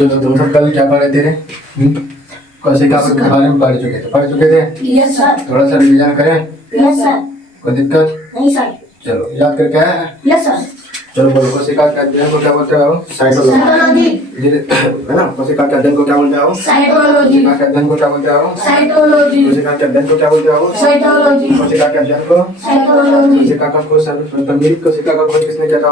तो तुम सब कल क्या पढ़े थे रे? कोशिका के बारे में पढ़ चुके थे? Yes sir. थोड़ा सा रिवीजन करें? Yes sir. कोई दिक्कत? नहीं सर। चलो याद करके आए हैं? Yes sir. चलो बोलो, कोशिका के अध्ययन को क्या बोलते हो? साइटोलॉजी। है ना? कोशिका के अध्ययन को क्या बोलते हो? साइटोलॉजी। कोशिका के अध्ययन को क्या बोलते हो? साइटोलॉजी। कोशिका के अध्ययन को क्या बोलते हो? साइटोलॉजी। कोशिका के अध्ययन को साइटोलॉजी। कोशिका का खोज सर्वप्रथम मृत कोशिका का खोज किसने किया था?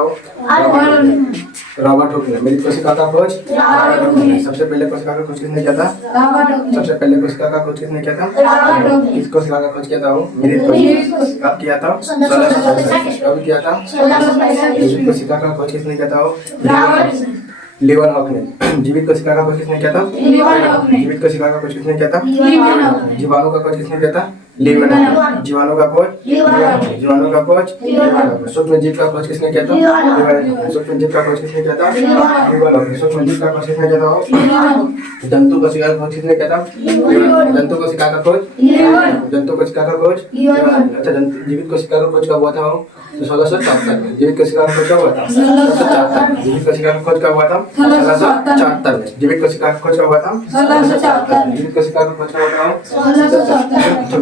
रॉबर्ट हुक ने। मृत कोशिका का खोज रॉबर्ट हुक ने। सबसे पहले कोशिका का खोज किसने किया था? रॉबर्ट हुक ने। सबसे पहले कोशिका का खोज किसने किया था? रॉबर्ट हुक ने। किस कोशिका का खोज किया था? वो मृत कोशिका। कब किया था? 1665। कब किया था? 1665। जीवित कोशिका का खोज किसने किया था? वो रॉबर्ट हुक ने। लेवनहॉक ने। जीवित कोशिका का खोज किसने किया था? लेवनहॉक ने। जीवित कोशिका का खोज किसने किया था? लेवनहॉक ने। जीवाणु का खोज किसने किया था? लेवनहॉक। जीवाणु का खोज लेवनहॉक। जीवाणु का खोज लेवनहॉक। सूक्ष्म जीव का खोज किसने किया था? लेवनहॉक। सूक्ष्म जीव का खोज किसने किया था? लेवनहॉक। लेवनहॉक। सूक्ष्म जीव का खोज किसने किया था? लेवनहॉक। जंतु कोशिका का खोज किसने किया था? लेवनहॉक। जंतु कोशिका का खोज लेवनहॉक। जंतु कोशिका का खोज लेवनहॉक। अच्छा, जीवित कोशिका का खोज कब हुआ था? वो 1674 में। जीवित कोशिका का खोज कब हुआ था? 1674 में। जीवित कोशिका का खोज कब हुआ था? 1674 में। जीवित कोशिका का खोज कब हुआ था? 1674 में। जीवित कोशिका का खोज कब हुआ था? 1674 तो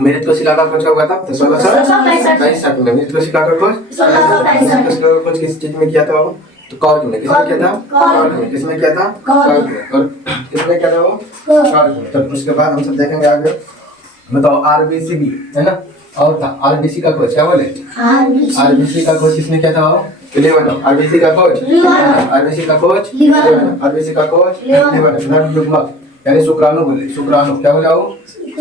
मृत कोशिका का खोज कब हुआ था? 1665 में। मृत कोशिका का खोज 1665 कोशिका का खोज किस चीज में किया था? वो तो कॉर्क में। किसने किया था? कॉर्क में। किसमें किया था? कॉर्क में। और किसने किया था? वो कॉर्क में। तब उसके बाद हम सब देखेंगे आगे। बताओ, आरबीसीबी है ना, और था आरबीसी का खोज क्या बोले? आरबीसी का खोज किसने किया था? वो लेवनहॉक। आरबीसी का खोज आरबीसी का खोज आरबीसी का खोज ब्लड युग्मक यानी शुक्राणु बोले। शुक्राणु क्या बोला? वो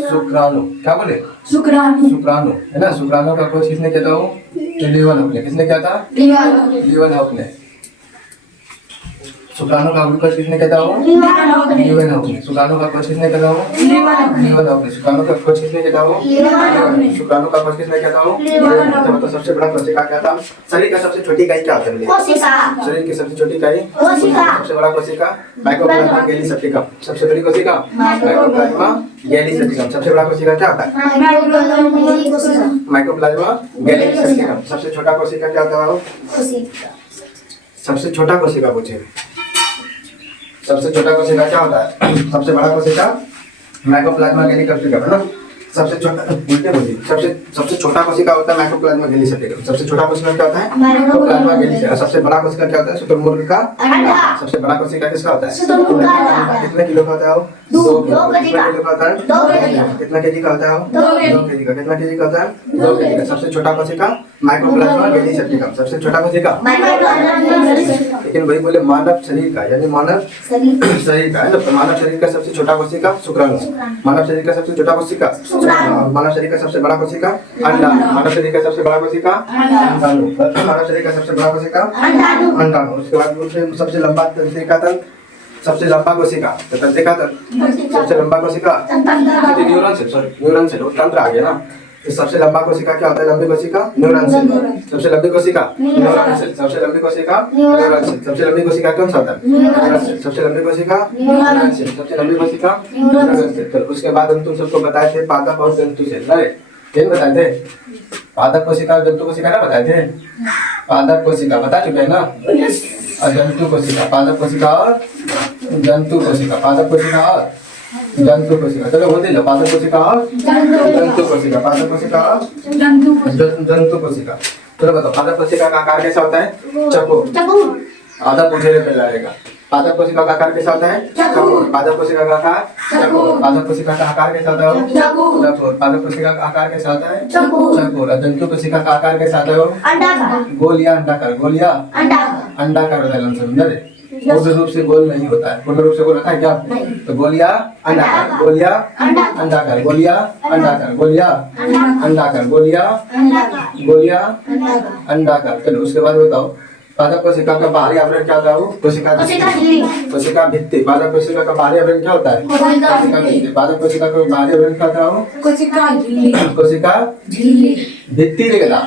शुक्राणु क्या बोले? शुक्राणु है ना। शुक्राणु का खोज किसने किया था? वो लेवनहॉक ने। किसने किया था? लेवनहॉक ने। शुक्राणु का खोज किसने किया था? वो लेवनहॉक ने। शुक्राणु का खोज किसने किया था? वो लेवनहॉक ने। शुक्राणु का खोज किसने किया था? वो शुक्राणु का खोज किसने किया था? वो तो सबसे बड़ा कोशिका क्या था? शरीर का सबसे छोटी इकाई क्या होता है? शरीर की सबसे छोटी इकाई सबसे बड़ा कोशिका माइक्रोप्लाज्मा गैलीसेप्टिकम। सबसे बड़ी कोशिका माइक्रोप्लाज्मा गैलीसेप्टिकम। सबसे बड़ा कोशिका क्या होता है? Mycoplasma gallisepticum. सबसे छोटा कोशिका क्या होता है? सबसे छोटा कोशिका पूछे। सबसे छोटा कोशिका क्या होता है? सबसे बड़ा कोशिका माइक्रोप्लाज्मा गैलीसेप्टिकम है ना। सबसे छोटा उल्टे बोलिए। सबसे छोटा कोशिका होता है माइक्रोप्लाज्मा गैलीसेप्टिकम। सबसे छोटा कोशिका क्या होता है? Mycoplasma gallisepticum. सबसे बड़ा कोशिका क्या होता है? शुतुरमुर्ग का अंडा। सबसे बड़ा कोशिका किसका होता है? शुतुरमुर्ग का अंडा। कितने किलो का होता है? वो 2 किलो का होता है। 2 केजी का। कितना केजी का होता है? 2 केजी का। कितना केजी का होता है? 2 केजी का। सबसे छोटा कोशिका माइक्रोप्लाज्मा गैलीसेप्टिकम। सबसे छोटा कोशिका लेकिन वही बोले मानव शरीर का, यानी मानव शरीर का है ना। मानव शरीर का सबसे छोटा कोशिका शुक्राणु। मानव शरीर का सबसे छोटा कोशिका मानव शरीर का सबसे बड़ा कोशिका अंडा। मानव शरीर का सबसे बड़ा कोशिका अंडाणु। मानव शरीर का सबसे बड़ा कोशिका अंडाणु। उसके बाद सबसे लंबा तंत्रिका तंत्र। सबसे लंबा कोशिका तंत्रिका तंत्र। सबसे लंबा कोशिका न्यूरॉन सेल वो तंत्र आ गया ना। तो सबसे लंबा कोशिका क्या होता है? लंबी कोशिका न्यूरॉन सेल। सबसे लंबी कोशिका न्यूरॉन सेल। सबसे लंबी कोशिका न्यूरॉन सेल। सबसे लंबी कोशिका कौन सा होता है? Neuron cell. सबसे लंबी कोशिका न्यूरॉन सेल। सबसे लंबी कोशिका न्यूरॉन सेल। तो उसके बाद हम तुम सबको बताए थे पादप और जंतु सेल। अरे किन बताए थे? पादप कोशिका और जंतु कोशिका ना बताए थे? पादप कोशिका बता चुके हैं ना, और जंतु कोशिका। पादप कोशिका और जंतु कोशिका। पादप कोशिका और जंतु कोशिका। चलो बोल दे। पादप कोशिका और जंतु कोशिका। पादप कोशिका और जंतु कोशिका। चलो बताओ, पादप कोशिका का आकार कैसा होता है? चकोर। आधा पूछे पहले आएगा। पादप कोशिका का आकार कैसा होता है? चकोर। पादप कोशिका का आकार चकोर। पादप कोशिका का आकार कैसा होता है? चकोर। पादप कोशिका का आकार कैसा होता है? चकोर। जंतु कोशिका का आकार कैसा होता है? गोल या अंडाकार। गोल या अंडाकार होता है। समझे? पूर्ण रूप से गोल नहीं होता है। पूर्ण रूप से गोल होता है क्या? तो गोलिया अंडाकार। गोलिया अंडाकार। गोलिया अंडाकार। गोलिया अंडाकार। गोलिया अंडाकार। चलो उसके बाद बताओ, पादप कोशिका का बाहरी आवरण क्या होता है? वो कोशिका भित्ति। पादप कोशिका का बाहरी आवरण क्या होता है? कोशिका भित्ति। पादप कोशिका का बाहरी आवरण क्या होता है? वो कोशिका भित्ति निकला।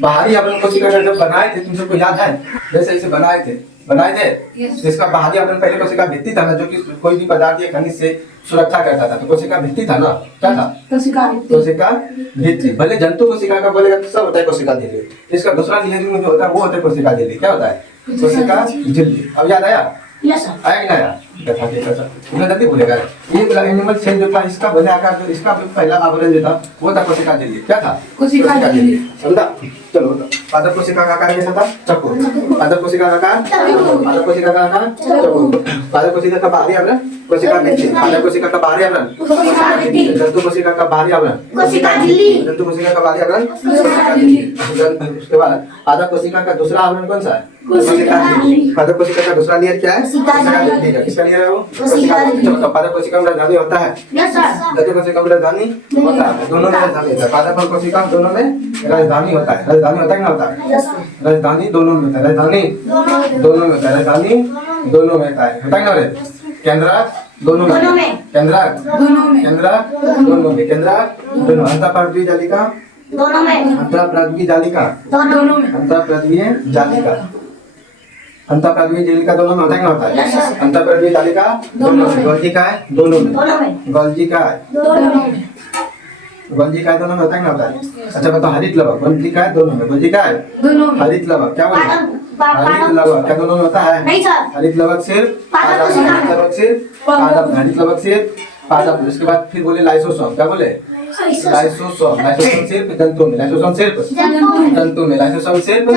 बाहरी आवरण कोशिका का जब बनाए थे, तुम सबको याद है? जैसे इसे बनाए थे इसका बाहरी आवरण पहले कोशिका भित्ति था ना, जो कि कोई भी पदार्थ या खनिज से सुरक्षा करता था। तो कोशिका भित्ति था ना। क्या था? कोशिका भित्ति। भले जंतु कोशिका का बोलेगा तो सब होता है कोशिका झिल्ली। इसका दूसरा लीनियर जो होता है वो होता है कोशिका झिल्ली। क्या होता है? कोशिका झिल्ली। अब याद आया? यस सर आया कि नहीं आया? देखा कि कैसा इतना जल्दी भूलेगा। ये वाला एनिमल सेल जो था इसका बने आकार जो इसका पहला आवरण जो था वो था कोशिका झिल्ली। क्या था? कोशिका झिल्ली। समझा? चलो पादप कोशिका का आकार कैसा था? चक्कू। पादप कोशिका का आकार पादप कोशिका का आकार चक्कू। पादप कोशिका का बाहरी आवरण कोशिका भित्ति। पादप कोशिका का बाहरी आवरण कोशिका भित्ति। जंतु कोशिका का बाहरी आवरण कोशिका झिल्ली। जंतु कोशिका का बाहरी आवरण कोशिका झिल्ली। उसके बाद पादप कोशिका का दूसरा आवरण कौन सा है? कोशिका झिल्ली। पादप कोशिका का दूसरा लेयर क्या है? कोशिका झिल्ली। किसका लेयर है वो? कोशिका झिल्ली। तो पादप कोशिका में राजधानी होता है, यस सर जंतु कोशिका में राजधानी होता है, दोनों में राजधानी होता है। पादप और कोशिका दोनों में राजधानी होता है। राजधानी होता है कि नहीं होता है? यस सर राजधानी दोनों में होता है। राजधानी दोनों में होता है। राजधानी दोनों में होता है। होता है कि नहीं? केंद्रक दोनों दोनों में में। केंद्रक दोनों में। केंद्रक दोनों में केंद्रक दोनों अंतःपृष्ठीय जालिका दोनों में। अंतःपृष्ठीय जालिका दोनों में। अंतःपृष्ठीय जालिका अंतःपृष्ठीय जालिका दोनों में होता है कि नहीं होता Yes, है? sir. अंतःपृष्ठीय जालिका दोनों में। गॉल्जिकाय दोनों में दोनों में। गॉल्जिकाय दोनों में। गॉल्जिकाय दोनों में होता है कि नहीं होता है? अच्छा बताओ हरित लवक गॉल्जिकाय दोनों में गॉल्जिकाय दोनों में। हरित लवक क्या बोले? पादप हरित लवक क्या दोनों में होता है? नहीं सर हरित लवक सिर्फ पादप पादप कोशिका। हरित लवक सिर्फ पादप हरित लवक सिर्फ पादप। उसके बाद फिर बोले लाइसोसोम क्या बोले? लाइसोसोम लाइसोसोम सिर्फ जंतु में लाइसोसोम सिर्फ जंतु में लाइसोसोम सिर्फ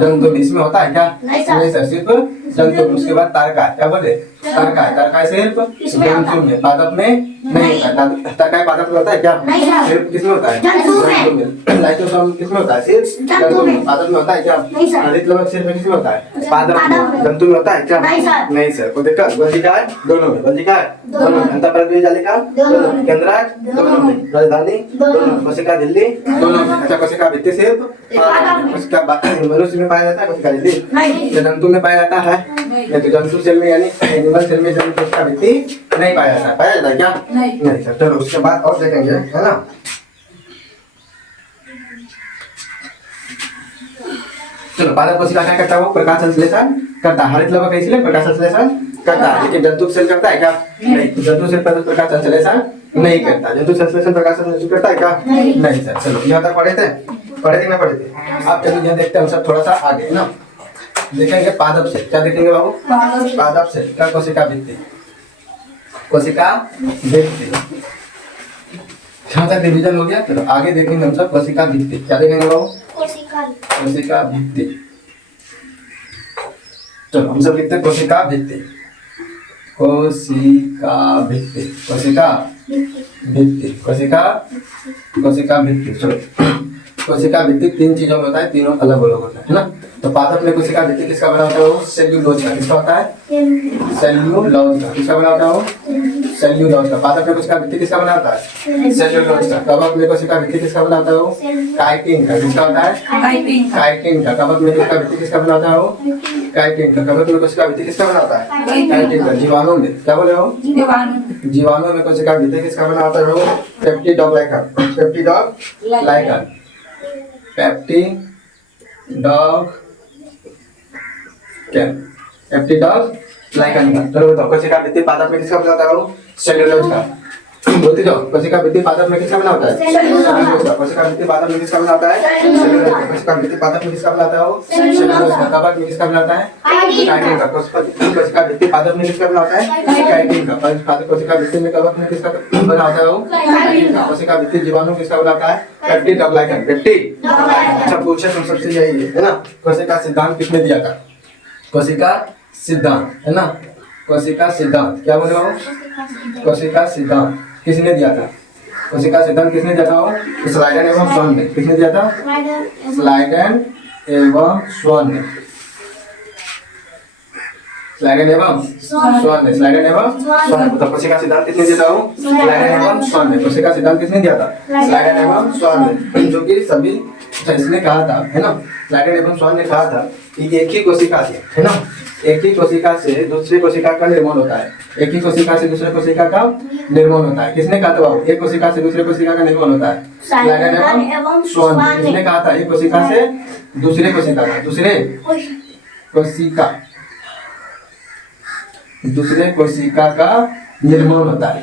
जंतु में इसमें होता है क्या? नहीं सर। नहीं सर सिर्फ जंतु में। उसके बाद तारकाय क्या बोले? तारकाय तारकाय सिर्फ इसमें होता जंतु में पादप में नहीं होता है। तारकाय पादप में होता है क्या? नहीं सर। सिर्फ किसमें होता है? जंतु में। जंतु में। लाइसोसोम किसमें होता है? सिर्फ जंतु में। पादप में होता है क्या? नहीं सर। हरित लवक सिर्फ किसमें होता है? पादप पादप में। जंतु में होता है क्या? नहीं सर। नहीं सर को देखा गॉल्जिकाय दोनों में गॉल्जिकाय दोनों में अंतःपृष्ठीय जालिका दोनों में केंद्रक दोनों में राजधानी दोनों में कोशिका झिल्ली दोनों में। अच्छा कोशिका भित्ति सिर्फ पादप में। उसका मनुष्य में पाया जाता है कोशिका झिल्ली नहीं या जंतु में पाया जाता है? नहीं तो जंतु सेल में यानी एनिमल सेल में जंतु कोशिका भित्ति नहीं पाया जाता है। पाया जाता है क्या? नहीं सर। चलो उसके बाद और देखेंगे है ना। चलो पादप कोशिका क्या करता है? वो प्रकाश संश्लेषण करता है। हरित लवक इसलिए प्रकाश संश्लेषण करता है, लेकिन जंतु सेल करता है क्या? नहीं। जंतु सेल प्रकाश संश्लेषण नहीं करता। जंतु संश्लेषण प्रकाश संश्लेषण करता है क्या? नहीं सर। चलो यहाँ तक पढ़े थे कि नहीं पढ़े थे? आप चलो यहाँ देखते हैं हम सब थोड़ा सा आगे है ना। देखेंगे पादप सेल क्या देखेंगे बाबू? पादप सेल क्या? कोशिका भित्ति कोशिका भित्ति। जहाँ तक डिवीजन हो गया। चलो आगे देखेंगे हम सब कोशिका भित्ति क्या देखेंगे बाबू? कोशिका भित्ति। चलो हम सब लिखते हैं कोशिका भित्ति कोशिका भित्ति कोशिका भित्ति कोशिका भित्ति। चलो कोशिका भित्ति तीन चीजों में होता है, तीनों अलग अलग होता है ना। तो पादप में कोशिका भित्ति किसका बना होता है? वो सेल्यूलोज का। किसका होता है? सेल्यूलोज का। किसका बना होता है वो? सेल्यूलोज का। पादप में कोशिका भित्ति किसका बना होता है? सेल्यूलोज का। कवक में कोशिका भित्ति किसका बना होता है? वो काइटिन का। किसका होता है? काइटिन का। कवक में कोशिका भित्ति किसका बना होता है? वो काइटिन का। कवक में कोशिका भित्ति किसका बना होता है? काइटिन का। जीवाणु में क्या बोले हो? जीवाणु में कोशिका भित्ति किसका बना होता है? वो पेप्टिडोग्लाइकन। पेप्टिडोग्लाइकन पेप्टिडोग्लाइकन का। चलो बताओ कोशिका भित्ति पादप में किसका बना होता है? वो सेल्यूलोज का। बोलते जाओ कोशिका भित्ति पादप में किसका बना होता है? सेल्यूलोज का। कोशिका भित्ति पादप में किसका बना होता है? सेल्यूलोज का। कोशिका भित्ति पादप में किसका बना होता है? वो सेल्यूलोज का। कवक में किसका बना होता है? काइटिन का। कोशिका भित्ति पादप में किसका बना होता है? काइटिन का। कोशिका भित्ति में कवक में किसका बना होता है? वो काइटिन का। कोशिका भित्ति जीवाणु किसका बना होता है? पेप्टिडोग्लाइकन। पेप्टिडोग्लाइकन। अच्छा पूछे तुम सबसे यही है ना। कोशिका सिद्धांत किसने दिया था? कोशिका सिद्धांत है ना। कोशिका सिद्धांत क्या बोले हो? कोशिका सिद्धांत किसने दिया था? कोशिका सिद्धांत किसने दिया था? वो स्लाइडेन एवं स्वर्ण ने। किसने दिया था? स्लाइडेन एवं स्वर्ण ने। स्लाइडेन एवं स्वर्ण ने। स्लाइडेन एवं स्वर्ण। तो कोशिका सिद्धांत किसने दिया था? वो स्लाइडेन एवं स्वर्ण ने। कोशिका सिद्धांत किसने दिया था? स्लाइडेन एवं स्वर्ण ने। जो कि सभी इसने कहा था है ना। स्लाइडेन एवं स्वर्ण ने कहा था कि एक ही कोशिका से है ना, एक ही कोशिका से दूसरी कोशिका का निर्माण होता है। एक ही कोशिका से दूसरे कोशिका का निर्माण होता है। किसने कहा था बाबू? एक कोशिका से दूसरे कोशिका का निर्माण होता है। स्लाइडेन एवं स्वर्ण। किसने कहा था? एक कोशिका से दूसरे कोशिका का दूसरे कोशिका का निर्माण होता है।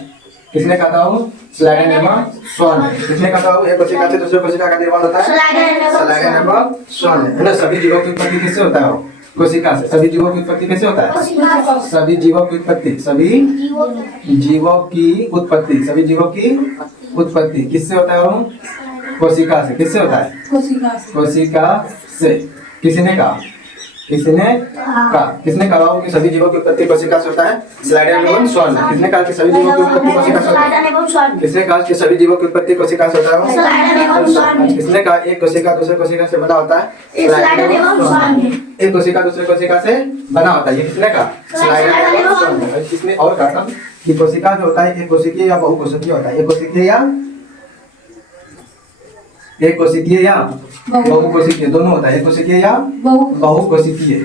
किसने कहा था? वो स्लाइडेन एवं स्वर्ण। किसने कहा था? वो एक कोशिका से दूसरे कोशिका का निर्माण होता है। स्लाइडेन एवं स्वर्ण है ना। सभी जीवों की उत्पत्ति किससे होता है? कोशिका से। सभी जीवों की उत्पत्ति कैसे होता है? कोशिका से। सभी जीवों की उत्पत्ति, सभी जीवों की जीवों की उत्पत्ति, सभी जीवों की उत्पत्ति किससे होता है? वो कोशिका से। किससे होता है? कोशिका से। कोशिका से। किसने कहा? किसने कहा? किसने कहा कि सभी जीवों की उत्पत्ति कोशिका से होता है? स्लाइडर एवं स्वर्ण। किसने कहा कि सभी जीवों की उत्पत्ति कोशिका से होता है? किसने कहा कि सभी जीवों की उत्पत्ति कोशिका से होता है? किसने कहा एक कोशिका दूसरे कोशिका से बना होता है? एक कोशिका दूसरे कोशिका से बना होता है। ये किसने कहा? स्लाइडर एवं स्वर्ण। किसने और कहा था कि कोशिका जो होता है एक कोशिकीय या बहुकोशिकीय होता है? एक कोशिकीय या एक कोशिकीय या बहुकोशिकीय दोनों होता है। एक कोशिकीय या बहुकोशिकीय,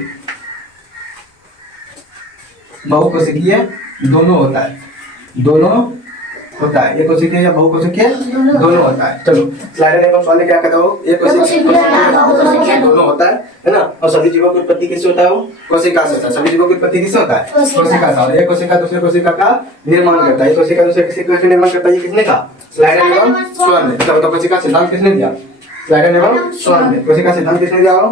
बहुकोशिकीय दोनों होता है, दोनों होता है। एक कोशिकीय या बहुकोशिकीय दोनों होता है। चलो स्लाइडर एवं स्वर्ण क्या कहता हो? एक कोशिकीय दोनों होता है ना। और सभी जीवों की उत्पत्ति किससे होता है? वो कोशिका से होता है। सभी जीवों की उत्पत्ति किससे होता है? कोशिका से। और एक कोशिका दूसरे कोशिका का निर्माण करता है। एक कोशिका दूसरे कोशिका का निर्माण करता है। ये किसने कहा? स्लाइडर एवं स्वर्ण। तो कोशिका सिद्धांत किसने दिया? स्लाइडर एवं स्वर्ण। कोशिका सिद्धांत किसने दिया हो?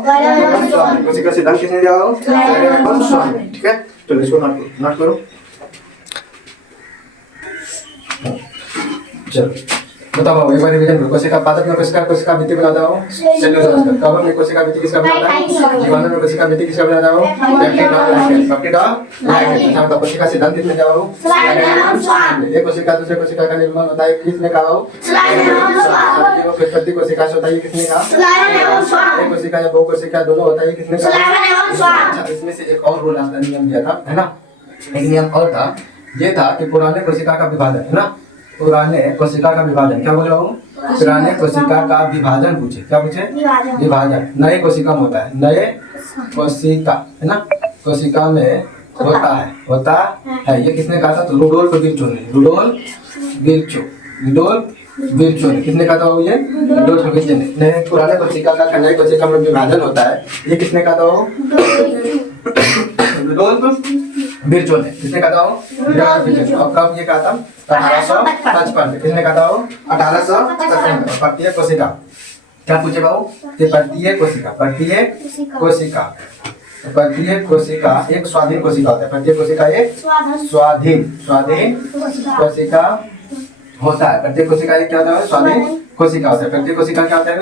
कोशिका सिद्धांत किसने दिया हो? स्लाइडर एवं स्वर्ण। ठीक है, चलो इसको नोट करो। चलो बताओ एक बार रिवीजन करो। कोशिका पादप में कोशिका भित्ति बनाता हो सेल्यूलोज। कवर में कोशिका भित्ति किसका बनाता है? जीवाणु में कोशिका भित्ति किसका बनाता हो? पेप्टिडॉल। तो कोशिका सिद्धांत किसने दिया हो? एक कोशिका दूसरे कोशिका का निर्माण होता है। किसने कहा हो? जीवों की उत्पत्ति कोशिका से होता है। किसने कहा? एक कोशिका या बहुकोशिका दोनों होता है। किसने कहा? अच्छा, इसमें से एक और रूल आता नियम दिया था, है ना। एक नियम और था, ये था कि पुराने कोशिका का विभाजन, है ना। पुराने कोशिका का विभाजन क्या बोल रहा हूँ? पुराने कोशिका का विभाजन पूछे। क्या पूछे? विभाजन। नए कोशिका में होता है, नए कोशिका, है ना, कोशिका में होता है। ये किसने कहा था? तो रुडोल्फ विर्चो ने। रुडोल्फ विर्चो ने किसने कहा था? ये रुडोल्फ विर्चो ने। नए पुराने कोशिका का नए कोशिका में विभाजन होता है। ये किसने कहा था? रुडोल्फ विर्चो ने। किसने कहा था? और कब ये कहा था? 1855। किसने कहा था? 1855। प्रत्येक कोशिका क्या पूछे बाबू? प्रत्येक कोशिका एक स्वाधीन कोशिका होता है। प्रत्येक कोशिका एक स्वाधीन कोशिका होता है। प्रत्येक कोशिका एक क्या होता है? स्वाधीन कोशिका होता है। प्रत्येक कोशिका क्या होता है?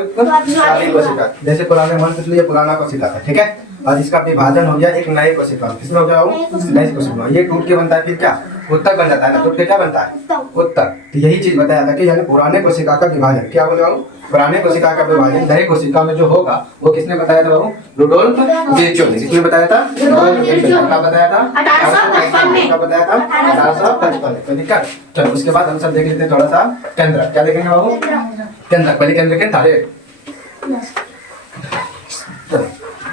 स्वाधीन कोशिका। जैसे पुराने मंत्र लिए पुराना कोशिका था, ठीक है। और इसका विभाजन हो गया एक नए कोशिका में। किसमें हो गया? नए कोशिका। ये टूट के बनता है, फिर क्या? उत्तक बन जाता है ना। टूट के क्या बनता है? उत्तक। तो यही चीज बताया था कि यानी पुराने कोशिका का विभाजन, क्या बोल रहा हूँ? पुराने कोशिका का विभाजन नए कोशिका में जो होगा वो किसने बताया था बाबू? रुडोल्फ विर्चो ने। किसने बताया था? क्या बताया था? 1855। क्या बताया था? 1855। तो ठीक है, चलो उसके बाद हम सब देख लेते हैं थोड़ा सा केंद्र। क्या देखेंगे बाबू? केंद्र। पहले केंद्र के तारे।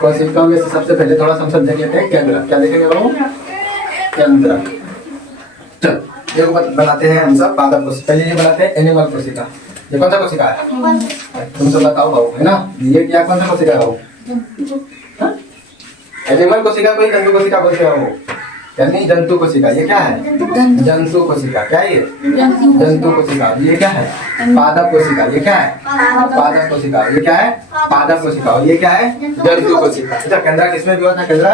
कोशिका में से सबसे पहले थोड़ा सा हम सब देख लेते हैं केंद्र। क्या देखेंगे बाबू? केंद्र। चलो ये बनाते हैं हम सब पादप कोशिका। पहले ये बनाते हैं एनिमल कोशिका। ये कौन सा कोशिका है? तुम सब बताओ बाबू, है ना। ये क्या कौन सा कोशिका है बाबू? एनिमल कोशिका को ही जंतु कोशिका बोलते हैं वो, यानी जंतु कोशिका। ये क्या है? जंतु कोशिका। क्या है ये? जंतु कोशिका। ये क्या है? पादप कोशिका। ये क्या है? पादप कोशिका। ये क्या है? पादप कोशिका। और ये क्या है? जंतु कोशिका। अच्छा, केंद्र किसमें भी होता है? केंद्र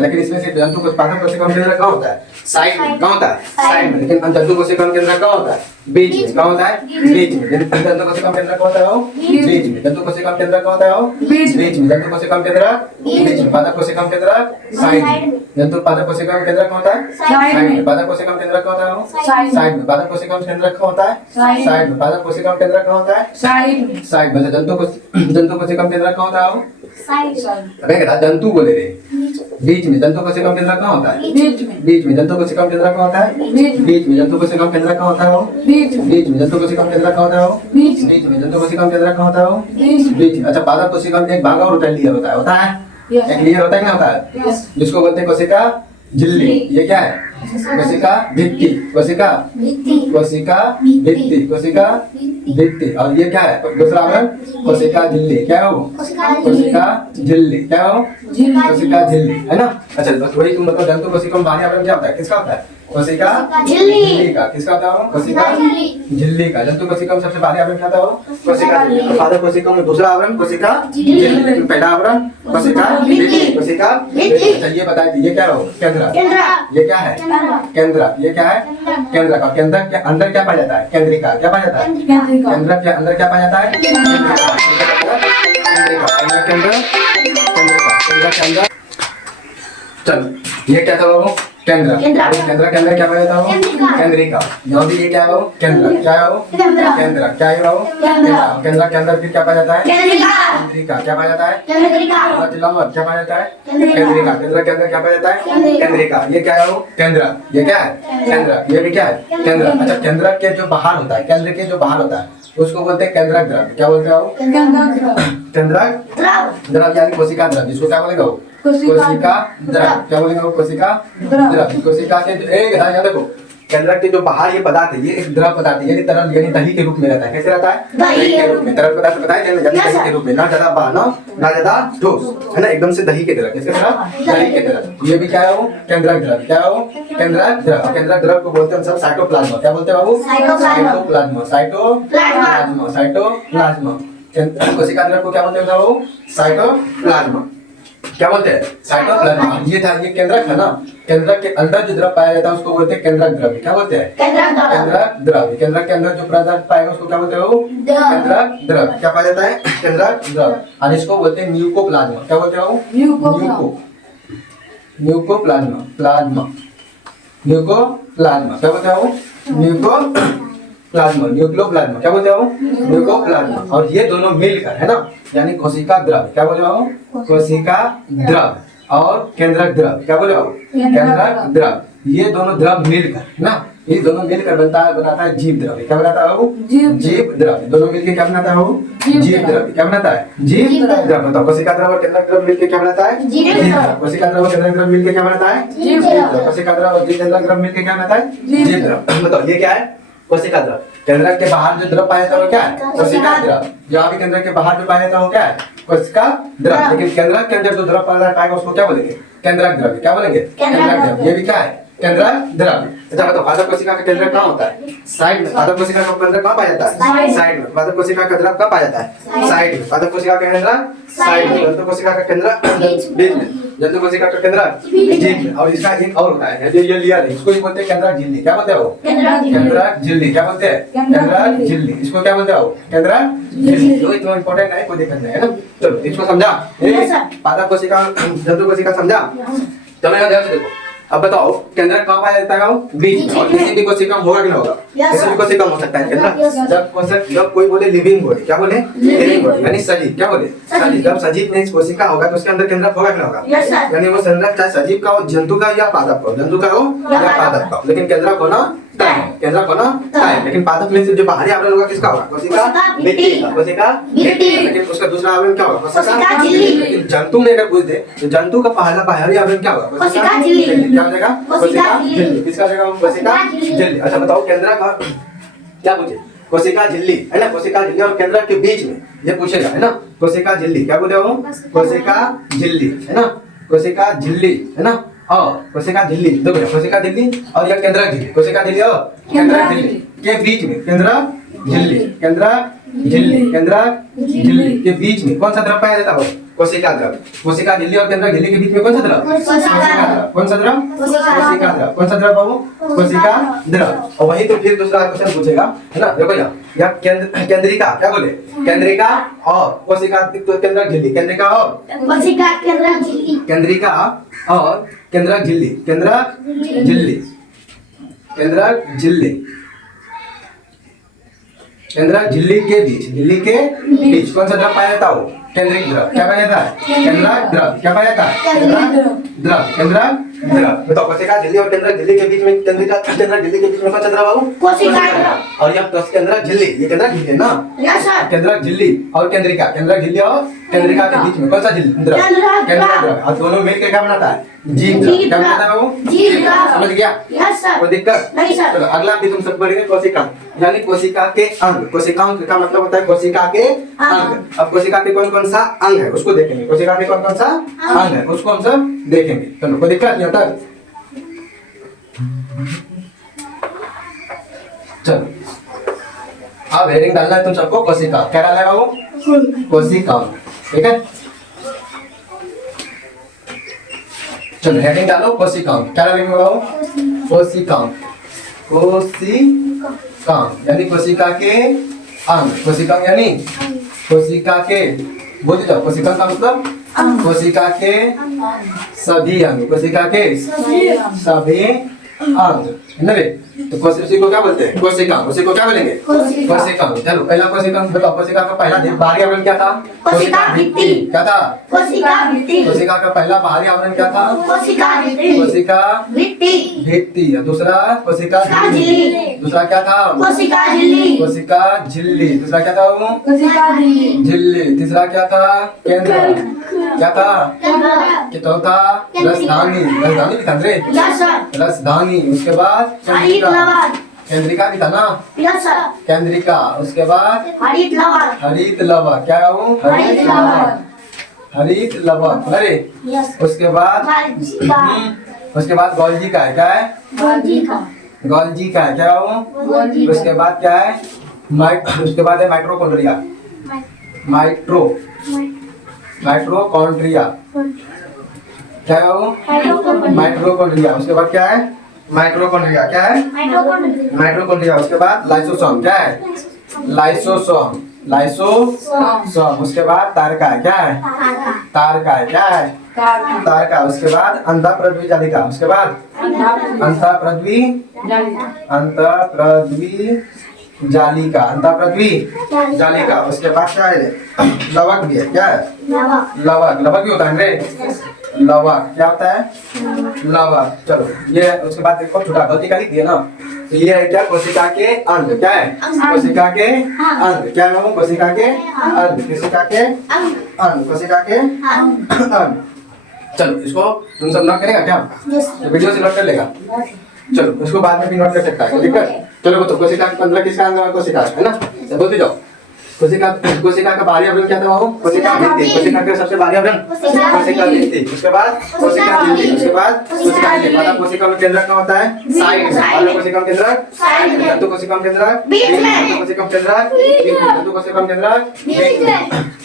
लेकिन इसमें से जंतु पादप कोशिका में केंद्र कहाँ होता है? साइड में। कहाँ होता है? साइड में। लेकिन जंतु कोशिका में केंद्र कहाँ होता है? बीच में। कहाँ होता है? बीच में। जंतु कोशिका में केंद्र कहाँ होता है? बीच में। जंतु कोशिका में केंद्र कहाँ होता है? बीच में। जंतु कोशिका में केंद्र बीच में। पादप कोशिका में केंद्र साइड में। जंतु पादप कोशिका में केंद्र कहाँ होता है? साइड में। पादप कोशिका में केंद्र कहाँ होता है? साइड में। पादप कोशिका में केंद्र कहाँ होता है? साइड में। पादप कोशिका में केंद्र कहाँ होता है? साइड में। जंतु कोशिका में केंद्र कहाँ होता है? साइड। जंतु बोले रे बीच में। जंतु कोशिका में केंद्र कहाँ होता है? बीच में। जंतु कोशिका में केंद्र कहाँ होता है? बीच में। जंतु कोशिका में केंद्र कहाँ होता है? बीच में। जंतु कोशिका में केंद्र कहाँ होता है? बीच में। जंतु कोशिका में केंद्र कहाँ होता है? बीच में। अच्छा, पादप कोशिका में एक भागा और लेयर होता है एक लेयर होता है क्या होता है? जिसको बोलते हैं कोशिका झिल्ली। ये क्या है? कोशिका भित्ति, कोशिका कोशिका भित्ति, कोशिका भित्ति। और ये क्या है दूसरा आवरण कोशिका झिल्ली, क्या हो कोशिका झिल्ली, क्या हो कोशिका झिल्ली, है ना। अच्छा बस वही तुम बताओ जंतु कोशिका में बाहरी आवरण क्या होता है, किसका होता है कोशिका झिल्ली का, किसका होता है कोशिका झिल्ली का। जंतु कोशिका में सबसे बाहरी आवरण क्या होता है कोशिका झिल्ली। पादप कोशिका में दूसरा आवरण कोशिका झिल्ली, पहला आवरण कोशिका भित्ति, कोशिका भित्ति। अच्छा ये बताइए ये क्या हो केंद्र, ये क्या है केंद्र, ये क्या है केंद्र का। केंद्र के अंदर क्या पाया जाता है केंद्रिका, क्या पाया जाता है केंद्र के अंदर क्या पाया जाता है केंद्रिका, केंद्र केंद्र के अंदर। चलो ये क्या था वो केंद्र, केंद्र के अंदर क्या पाया जाता है केंद्रिका। यहाँ भी ये क्या है वो केंद्र, क्या है वो केंद्र, क्या है वो केंद्र के अंदर फिर क्या पाया जाता है केंद्रिका, क्या पाया जाता है लंबवत, क्या पाया जाता है केंद्रिका। केंद्र के अंदर क्या पाया जाता है केंद्रिका। ये क्या है वो केंद्र, ये क्या है केंद्र, ये भी क्या है केंद्र। अच्छा केंद्र के जो बाहर होता है, केंद्र के जो बाहर होता है उसको बोलते हैं केंद्रक द्रव, क्या बोलते हो केंद्रक द्रव यानी कोशिका द्रव, जिसको क्या बोलेगा वो कोशिका द्रव, क्या बोलेगा वो कोशिका द्रव। कोशिका के एक यहाँ देखो केंद्रक के जो बाहर ये पदार्थ है ये एक द्रव पदार्थ है, यानी तरल यानी दही के रूप में रहता है। कैसे रहता है दही के रूप में, तरल पदार्थ बताया यानी दही के रूप में, ना ज्यादा बहाना ना ज्यादा ठोस, है ना, एकदम से दही के तरह। किसके तरह दही के तरह। ये भी क्या है वो केंद्रक द्रव, क्या है वो केंद्रक द्रव। केंद्रक द्रव को बोलते हैं हम सब साइटोप्लाज्मा, क्या बोलते हैं बाबू साइटोप्लाज्मा, साइटोप्लाज्मा, साइटोप्लाज्मा। कोशिका द्रव को क्या बोलते हैं वो साइटोप्लाज्मा, क्या बोलते हैं साइटोप्लाज्मा। ये था ये केंद्रक है ना, केंद्रक के अंदर जो द्रव पाया जाता है उसको बोलते हैं केंद्रक द्रव, क्या बोलते हैं केंद्रक द्रव। केंद्रक के अंदर जो पदार्थ पाएगा उसको क्या बोलते हैं वो केंद्रक द्रव। क्या पाया जाता है केंद्रक द्रव। और इसको बोलते हैं न्यूकोप्लाज्मा, क्या बोलते हैं वो न्यूकोप्लाज्मा, प्लाज्मा न्यूकोप्लाज्मा, क्या बोलते हैं वो न्यूकोप्लाज्मा, न्यूक्लियोप्लाज्मा, क्या बोलते हैं वो न्यूक्लियोप्लाज्मा। और ये दोनों मिलकर है ना यानी कोशिका द्रव, क्या बोले हो कोशिका द्रव और केंद्रक द्रव, क्या बोले हो केंद्रक द्रव। ये दोनों द्रव मिलकर ना, ये दोनों मिलकर बनाता है जीव द्रव। क्या बनाता है वो जीव द्रव। दोनों मिलकर क्या बनाता है वो जीव द्रव। क्या बनाता है जीव द्रव। बताओ कोशिका द्रव और केंद्रक द्रव मिलकर क्या बनाता है जीव द्रव। कोशिका द्रव और केंद्रक द्रव मिलकर क्या बनाता है जीव द्रव। कोशिका द्रव और केंद्रक द्रव मिलकर क्या बनाता है जीव द्रव। बताओ ये क्या है कोशिका द्रव। केंद्रक के बाहर जो द्रव पाया जाता है वो क्या है कोशिका द्रव। जहाँ भी केंद्रक के बाहर जो पाया जाता है वो क्या है कोशिका द्रव। लेकिन केंद्रक के अंदर जो द्रव पाएगा उसको क्या बोलेंगे केंद्रक द्रव। क्या बोलेंगे केंद्रक द्रव। ये भी क्या है केंद्रक द्रव। अच्छा बताओ पादप कोशिका का केंद्रक कहाँ होता है साइड में। पादप कोशिका का केंद्रक कहाँ पाया जाता है साइड में। पादप कोशिका का द्रव कहाँ पाया जाता है साइड में। पादप कोशिका का केंद्रक साइड में। जंतु कोशिका का केंद्रक बीच में। जंतु कोशिका का केंद्रक बीच में। और इसका एक और होता है ये लेयर है, इसको ही बोलते हैं केंद्रक झिल्ली। क्या बोलते हो केंद्रक झिल्ली। क्या बोलते हैं केंद्रक झिल्ली। इसको क्या बोलते हो केंद्रक झिल्ली। तो इतना इंपॉर्टेंट है, कोई दिक्कत नहीं है ना। चलो इसको समझा पादप कोशिका जंतु कोशिका समझा। चलो यहाँ ध्यान से देखो। अब बताओ केंद्रक कहाँ पाया जाता है बीच में। और किसी भी कोशिका में होगा कि नहीं होगा किसी भी कोशिका में हो सकता है केंद्रक। जब कोई बोले लिविंग बॉडी, क्या बोले लिविंग बॉडी यानी सजीव। क्या बोले सजीव। जब सजीव में कोशिका होगा तो उसके अंदर केंद्रक होगा कि नहीं होगा। यानी वो केंद्रक चाहे सजीव का हो जंतु का या पादप का, जंतु का हो या पादप का, लेकिन केंद्रक होना केंद्रक होना है। लेकिन पादप में से जो बाहरी आवरण होगा किसका होगा कोशिका भित्ति का, कोशिका भित्ति। लेकिन उसका दूसरा आवरण क्या होगा कोशिका झिल्ली। लेकिन जंतु में अगर पूछ दे तो जंतु का पहला बाहरी आवरण क्या होगा कोशिका झिल्ली। क्या हो जाएगा कोशिका झिल्ली। किसका जगह कोशिका झिल्ली। अच्छा बताओ केंद्रक और क्या पूछे कोशिका झिल्ली है ना। कोशिका झिल्ली और केंद्रक के बीच में ये पूछेगा है ना कोशिका झिल्ली। क्या बोले हो कोशिका झिल्ली है ना कोशिका झिल्ली है ना। और कोशिका झिल्ली दो कोशिका झिल्ली और यह केंद्रक झिल्ली। कोशिका झिल्ली और केंद्रक झिल्ली के बीच में केंद्रक झिल्ली केंद्रक झिल्ली के बीच में कौन सा द्रव पाया जाता है कोशिका द्रव। कोशिका झिल्ली और केंद्रक झिल्ली के बीच में कौन सा द्रव कोशिका द्रव। कौन सा द्रव कोशिका द्रव। कौन सा द्रव बाबू कोशिका द्रव। और वही तो फिर दूसरा क्वेश्चन पूछेगा है ना। देखो या केंद्रिका। क्या बोले केंद्रिका और कोशिका केंद्रक झिल्ली। केंद्रिका और कोशिका केंद्रक झिल्ली। केंद्रिका और केंद्रक झिल्ली। केंद्रक झिल्ली केंद्रक झिल्ली केंद्रक झिल्ली के बीच कौन सा द्रव पाया जाता हो केंद्रिक द्रव। क्या पाया जाता है केंद्रक द्रव। क्या पाया जाता है केंद्रक द्रव। बताओ कोशिका झिल्ली और केंद्रक झिल्ली के बीच में केंद्रक झिल्ली के बीच में कौन सा द्रव है कोशिका द्रव। और यह केंद्रक झिल्ली ये केंद्रक झिल्ली है ना केंद्रक झिल्ली और केंद्रिका। केंद्रक झिल्ली और केंद्रिका के बीच में कौन सा इंद्र? केंद्र। अब दोनों मिलकर क्या बनाता है? जीव। क्या बनाता है वो? जीव। समझ गया? Yes sir. कोई दिक्कत नहीं सर। चलो अगला भी तुम सब पढ़ेंगे कोशिका, यानी कोशिका के अंग। कोशिकाओं का मतलब होता है कोशिका के अंग। अब कोशिका के कौन कौन सा अंग है उसको देखेंगे। कोशिका के कौन कौन सा अंग है उसको हम सब देखेंगे। चलो कोई दिक्कत नहीं होता। चलो अब हेडिंग डालना है तुम सबको कोशिका। क्या डालना है बाबू? कोशिका। ठीक है चलो हेडिंग डालो कोशिका। क्या डालेंगे बाबू? कोशिका। कोशिका यानी कोशिका के अंग। कोशिका यानी कोशिका के, बोल जाओ कोशिका का मतलब कोशिका के सभी अंग। कोशिका के सभी अंग है ना बे? तो कोशिका को क्या बोलते हैं? कोशिका। उसी को क्या बोलेंगे? कोशिका। चलो पहला कोशिका बताओ। कोशिका का पहला बाहरी आवरण क्या था? कोशिका भित्ति। क्या था? कोशिका भित्ति। कोशिका का पहला बाहरी आवरण क्या था? कोशिका भित्ति। कोशिका भित्ति। भित्ति। दूसरा कोशिका झिल्ली। दूसरा क्या था? कोशिका झिल्ली। कोशिका झिल्ली। दूसरा क्या था वो? कोशिका झिल्ली। झिल्ली। तीसरा क्या था? केंद्र। क्या था? चौथा रसधानी। रसधानी भी था रे। Yes sir. रसधानी। उसके बाद हरित लवण। केंद्रिका भी था ना? Yes sir. केंद्रिका। उसके बाद हरित लवण। हरित लवक। क्या है वो? हरित लवण। हरित लवक। अरे यस। उसके बाद उसके बाद गोल्जी का है। क्या है? गोल्जी का। गोल्जी का है। क्या है वो? गोल्जी का। उसके बाद क्या है? उसके बाद है माइट्रोकॉन्ड्रिया। माइट्रोकॉन्ड्रिया। क्या है वो? माइट्रोकॉन्ड्रिया। उसके बाद क्या है? माइट्रोकॉन्ड्रिया। क्या है? माइट्रोकॉन्ड्रिया। उसके बाद लाइसोसोम। क्या है? लाइसोसोम। उसके बाद तारका है। क्या है? तारका है। क्या है? तारका। उसके बाद अंतःप्रद्वी जालिका। उसके बाद अंतःप्रद्वी जालिका। उसके बाद क्या है? लवक भी है। क्या है? लवक भी होता है रे। लवक क्या होता है? लवक। चलो ये उसके बाद देखो छोटा गलती का लिख दिया ना। तो ये है क्या? कोशिका के अंग। क्या है? कोशिका के अंग। क्या है वो? कोशिका के अंग। कोशिका के अंग। कोशिका के अंग। चलो इसको तुम सब नोट करेगा क्या? तो वीडियो से नोट कर लेगा। चलो उसको बाद में भी नोट कर सकता है। कोई दिक्कत? चलो बताओ कोशिका के अंदर किसका अंग है? कोशिका है ना? तो बोलते जाओ। कोशिका का बाहरी आवरण क्या था वो? कोशिका भित्ति। कोशिका के सबसे बाहरी आवरण कोशिका भित्ति। उसके बाद कोशिका झिल्ली। उसके बाद कोशिका झिल्ली। मानव कोशिका में केंद्रक क्या होता है? साइड में। मानव कोशिका में केंद्रक साइड में। तंतु कोशिका में केंद्रक बीच में। तंतु कोशिका में केंद्रक बीच में। तंतु कोशिका में केंद्रक बीच में।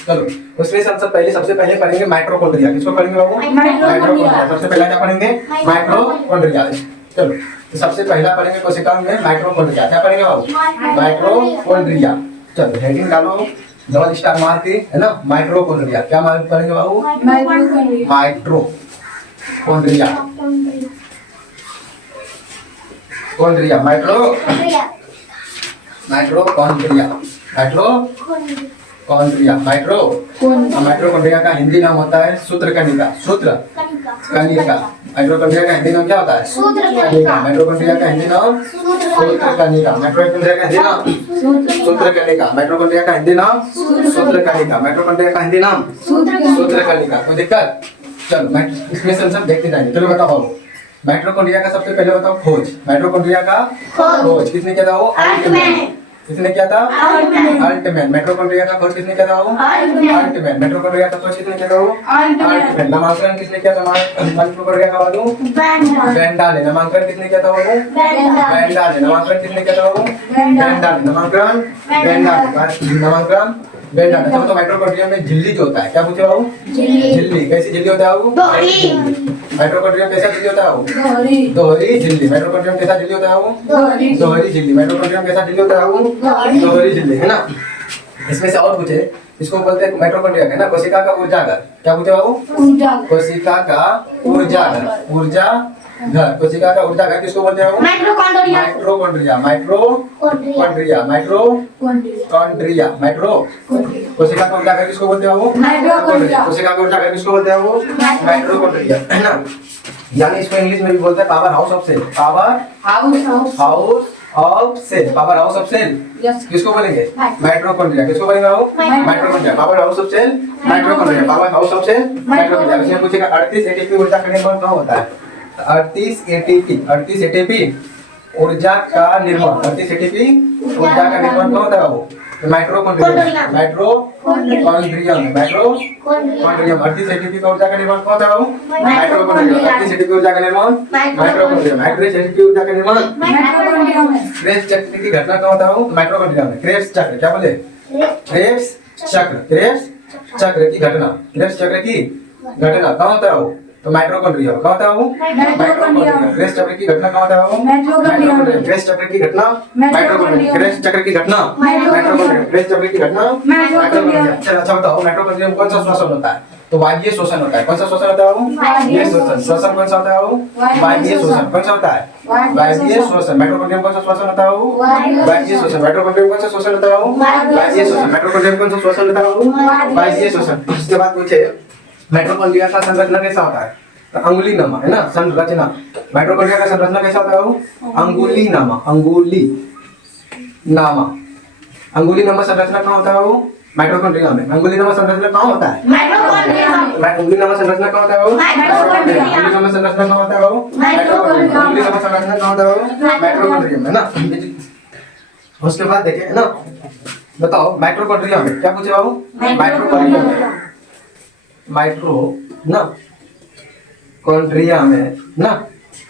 चलो उसमें से हम सबसे पहले पढ़ेंगे माइट्रोकॉन्ड्रिया। किसको पढ़ेंगे बाबू? माइट्रोकॉन्ड्रिया। सबसे पहला क्या पढ़ेंगे? माइट्रोकॉन्ड्रिया। चलो तो सबसे पहला पढ़ेंगे कोशिका में माइट्रोकॉन्ड्रिया। क्या पढ़ेंगे बाबू? माइट्रोकॉन्ड्रिया। चलो हेडिंग डालो डबल स्टार मार के, है ना? माइट्रोकॉन्ड्रिया। क्या मार पढ़ेंगे बाबू? माइट्रोकॉन्ड्रिया। कॉन्ड्रिया। माइट्रोकॉन्ड्रिया। माइट्रोकॉन्ड्रिया का हिंदी नाम होता है सूत्रकणिका। सूत्रकणिका। माइट्रोकॉन्ड्रिया का हिंदी नाम क्या होता है? सूत्रकणिका। माइट्रोकॉन्ड्रिया का हिंदी नाम सूत्रकणिका। माइट्रोकॉन्ड्रिया का हिंदी नाम सूत्रकणिका। माइट्रोकॉन्ड्रिया का हिंदी नाम सूत्रकणिका। माइट्रोकॉन्ड्रिया का हिंदी नाम सूत्रकणिका। कोई दिक्कत? चलो इसमें से सब देखते जाएंगे। चलो बताओ माइट्रोकॉन्ड्रिया का सबसे पहले बताओ खोज। माइट्रोकॉन्ड्रिया का खोज किसने किया था? वो अल्टमैन। किसने किया था? अल्टमैन। माइट्रोकॉन्ड्रिया का खोज किसने किया था? वो अल्टमैन। माइट्रोकॉन्ड्रिया का खोज किसने किया था? वो अल्टमैन। नामकरण किसने किया था? माइट्रोकॉन्ड्रिया का बाजू वेंडाले। नामकरण किसने किया था? वो वेंडाले। नामकरण किसने किया था? वो वेंडाले। नामकरण वेंडाले। चलो तो माइट्रोकॉन्ड्रिया में झिल्ली जो होता है क्या पूछे बाबू? झिल्ली। कैसी झिल्ली होता है वो? माइट्रोकॉन्ड्रिया कैसा झिल्ली होता है वो? दोहरी झिल्ली। माइट्रोकॉन्ड्रिया में कैसा झिल्ली होता है वो? दोहरी झिल्ली। माइट्रोकॉन्ड्रिया में कैसा झिल्ली होता है वो? दोहरी झिल्ली, है ना? इसमें से और पूछे, इसको बोलते हैं माइट्रोकॉन्ड्रिया है ना? कोशिका का ऊर्जाघर। क्या पूछे बाबू? कोशिका का ऊर्जाघर। कोशिका का ऊर्जाघर किसको बोलते हैं? माइट्रोकॉन्ड्रिया। कोशिका का ऊर्जाघर किसको बोलते हैं? वो कोशिका का ऊर्जाघर किसको बोलते हैं? वो माइट्रोकॉन्ड्रिया, है ना? यानी इसको इंग्लिश में भी बोलते हैं power house of cell. Power house of cell, power house of cell किसको बोलेंगे? माइटोकॉन्ड्रिया। किसको बोलेंगे? Mitochondria. Power house of cell mitochondria. Power house of cell mitochondria. इसमें पूछेगा 38 एटीपी ऊर्जा का निर्माण कहाँ होता है? 38 एटीपी ऊर्जा का निर्माण, 38 एटीपी ऊर्जा का निर्माण कहाँ होता है? वो माइटोकॉन्ड्रिया। माइटोकॉन्ड्रिया 38 एटीपी का ऊर्जा का निर्माण कहाँ होता है? वो माइटोकॉन्ड्रिया। 38 एटीपी ऊर्जा का निर्माण माइटोकॉन्ड्रिया। 38 एटीपी ऊर्जा का निर्माण क्रेब्स चक्र की घटना कहाँ होता है? वो माइटोकॉन्ड्रिया में। क्रेब्स चक्र, क्या बोले? क्रेब्स चक्र की घटना, क्रेब्स चक्र की घटना कहाँ होता है? वो तो माइटोकॉन्ड्रिया। कहाँ होता है? वो माइटोकॉन्ड्रिया। क्रेब्स चक्र की घटना कहाँ होता है? वो माइटोकॉन्ड्रिया। क्रेब्स चक्र की घटना माइटोकॉन्ड्रिया। क्रेब्स चक्र की घटना माइटोकॉन्ड्रिया। क्रेब्स चक्र की घटना माइटोकॉन्ड्रिया। चलो अच्छा बताओ, माइटोकॉन्ड्रिया में कौन सा श्वसन होता है? तो वायवीय श्वसन होता है। कौन सा श्वसन होता है? वो वायवीय श्वसन। श्वसन कौन सा होता है? वो वायवीय श्वसन। कौन सा होता है? वायवीय श्वसन। माइटोकॉन्ड्रिया में कौन सा श्वसन होता है? वो वायवीय श्वसन। माइटोकॉन्ड्रिया में कौन सा श्वसन होता है? वो वायवीय श्वसन। माइटोकॉन्ड्रिया में कौन सा श्वसन होता है? वो वायवीय श्वसन। उसके बाद पूछे माइटोकॉन्ड्रिया का संरचना कैसा होता है? तो अंगुलीनामा है ना, संरचना। माइटोकॉन्ड्रिया का संरचना कैसा होता है? वो अंगुलीनामा। अंगुलीनामा संरचना कहाँ होता है? वो माइटोकॉन्ड्रिया में। अंगुलीनामा संरचना कहाँ होता है? अंगुलीनामा संरचना कहाँ होता है? वो अंगुलीनामा संरचना कहाँ होता है? वो अंगुलीनामा संरचना कहाँ होता है? वो माइटोकॉन्ड्रिया में ना। उसके बाद देखें ना, बताओ माइटोकॉन्ड्रिया में क्या पूछे बाबू? माइटोकॉन्ड्रिया में, कॉन्ड्रिया में ना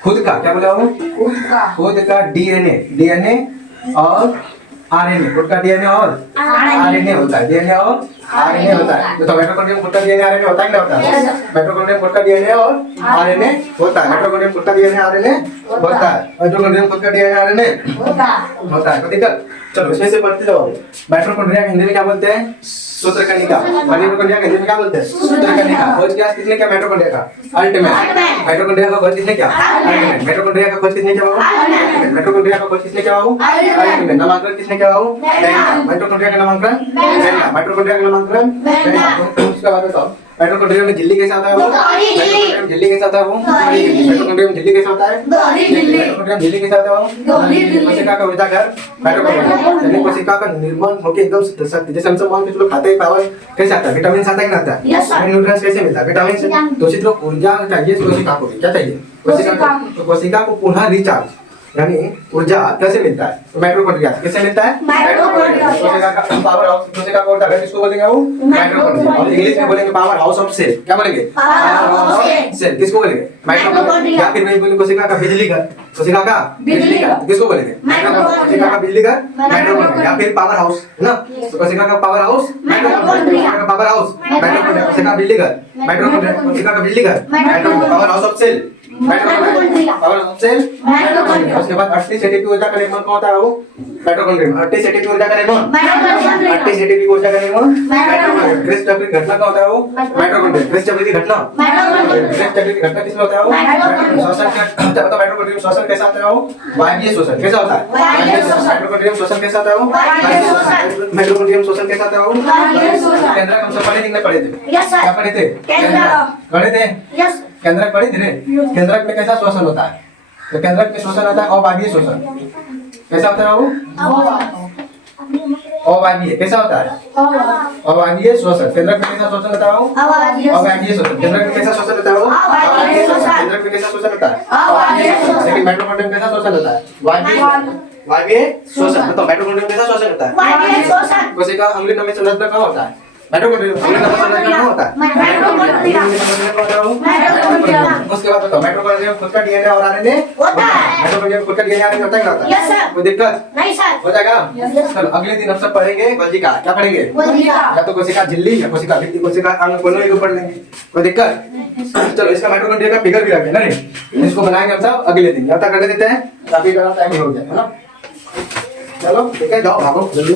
खुद का क्या बोला? वो खुद का डीएनए और आरएनए। खुद का डीएनए और आरएनए होता है। डीएनए और आरएनए होता है। तो माइटोकॉन्ड्रिया में खुद का डीएनए आरएनए होता है कि नहीं होता है? माइटोकॉन्ड्रिया में खुद का डीएनए और आरएनए होता है। माइटोकॉन्ड्रिया में खुद का डीएनए आरएनए होता है। माइटोकॉन्ड्रिया में खुद का डीएनए आरएनए होता है। तो ठीक है, चलो इसमें से पढ़ते जाओ। माइटोकॉन्ड्रिया हिंदी में क्या बोलते हैं? सूत्रकणिका। माइटोकॉन्ड्रिया हिंदी में क्या बोलते हैं? सूत्रकणिका। खोज किया किसने किया? माइटोकॉन्ड्रिया का अल्टीमेट। माइटोकॉन्ड्रिया का खोज किसने किया? अल्टीमेट। माइटोकॉन्ड्रिया का खोज किसने किया? माइटोकॉन्ड्रिया का खोज किसने किया? अल्टीमेट। नामकरण किसने किया? माइटोकॉन्ड्रिया का नामकरण माइटोकॉन्ड्रिया का नामकरण। उसका बाद बताओ माइटोकॉन्ड्रिया में झिल्ली कैसा होता है? वो माइटोकॉन्ड्रिया में झिल्ली कैसा होता है? वो माइटोकॉन्ड्रिया में झिल्ली कैसा होता है? माइटोकॉन्ड्रिया में झिल्ली कैसा होता है? वो कोशिका का ऊर्जा घर माइटोकॉन्ड्रिया, यानी कोशिका का निर्माण होकर एकदम जैसे हम सब मान के चलो खाते हैं, पावर कैसे आता है? विटामिन आता है कि नहीं आता है? न्यूट्रिएंट्स कैसे मिलता है? विटामिन से। तो इसी तरह ऊर्जा चाहिए कोशिका को। क्या चाहिए? कोशिका को पुनः रिचार्ज, यानी ऊर्जा कैसे मिलता है? तो माइटोकॉन्ड्रिया कैसे मिलता है? माइटोकॉन्ड्रिया। कोशिका का पावर हाउस, कोशिका का ऊर्जा घर किसको बोलेंगे? वो माइटोकॉन्ड्रिया। और इंग्लिश में बोलेंगे पावर हाउस ऑफ सेल। क्या बोलेंगे? Power house of cell. किसको बोलेंगे? माइटोकॉन्ड्रिया। या फिर मैं बोलूं कोशिका का बिजली घर। कोशिका का बिजली घर किसको बोलेंगे? माइटोकॉन्ड्रिया। कोशिका का बिजली घर माइटोकॉन्ड्रिया। या फिर पावर हाउस है ना, तो कोशिका का पावर हाउस माइटोकॉन्ड्रिया। का पावर हाउस माइटोकॉन्ड्रिया। कोशिका का बिजली घर माइटोकॉन्ड्रिया। कोशिका का बिजली घर mitochondria. Power house of cell mitochondria. Power house of cell mitochondria. उसके बाद 38 एटीपी ऊर्जा का निर्माण कौन होता है? वो माइटोकॉन्ड्रिया में। 38 एटीपी ऊर्जा का निर्माण 38 एटीपी ऊर्जा का निर्माण माइटोकॉन्ड्रिया। क्रेब्स चक्र की घटना कहाँ होता है? वो माइटोकॉन्ड्रिया। क्रेब्स चक्र की घटना क्रेब्स चक्र की घटना किसमें होता है? वो श्वसन क्या होता है? माइटोकॉन्ड्रिया में श्वसन कैसा होता है? वो वायवीय श्वसन। कैसा होता है? माइटोकॉन्ड्रिया में श्वसन कैसा होता है? वो माइटोकॉन्ड्रिया में श्वसन कैसा होता है? वो केंद्रक हम सब पढ़े थे, पढ़े थे क्या पढ़े थे? पढ़े थे केंद्रक पढ़े थे। केंद्रक में कैसा श्वसन होता है? तो केंद्रक में श्वसन होता है अवायवीय श्वसन। कैसा होता है? वो अवायवीय। कैसा होता है? अवायवीय श्वसन। केंद्रक में कैसा श्वसन होता है? वो अवायवीय श्वसन। केंद्रक में कैसा श्वसन होता है? वो अवायवीय श्वसन। केंद्रक में कैसा श्वसन होता है? अवायवीय श्वसन। लेकिन माइटोकॉन्ड्रिया में कैसा श्वसन होता है? वायवीय श्वसन। तो माइटोकॉन्ड्रिया में कैसा श्वसन होता है? वायवीय श्वसन। कोशिका अंगुलीनामा संरचना कहाँ होता है? माइटोकॉन्ड्रिया। अंगुलीनामा संरचना कहाँ होता है? माइटोकॉन्ड्रिया। उसके बाद बताओ माइटोकॉन्ड्रिया में खुद का डीएनए और आरएनए होता है। माइटोकॉन्ड्रिया में खुद का डीएनए आरएनए होता है कि नहीं होता? Yes sir. कोई दिक्कत नहीं सर, हो जाएगा। चलो अगले दिन हम सब पढ़ेंगे कोशिका। क्या पढ़ेंगे? या तो कोशिका झिल्ली या कोशिका भित्ति, कोशिका अंग, दोनों एक पढ़ लेंगे। कोई दिक्कत? चलो इसका माइटोकॉन्ड्रिया का फिगर भी रखें ना, इसको बनाएंगे हम सब अगले दिन। जब तक कर देते हैं काफी टाइम हो गया है ना। चलो ठीक है, जाओ भागो जल्दी।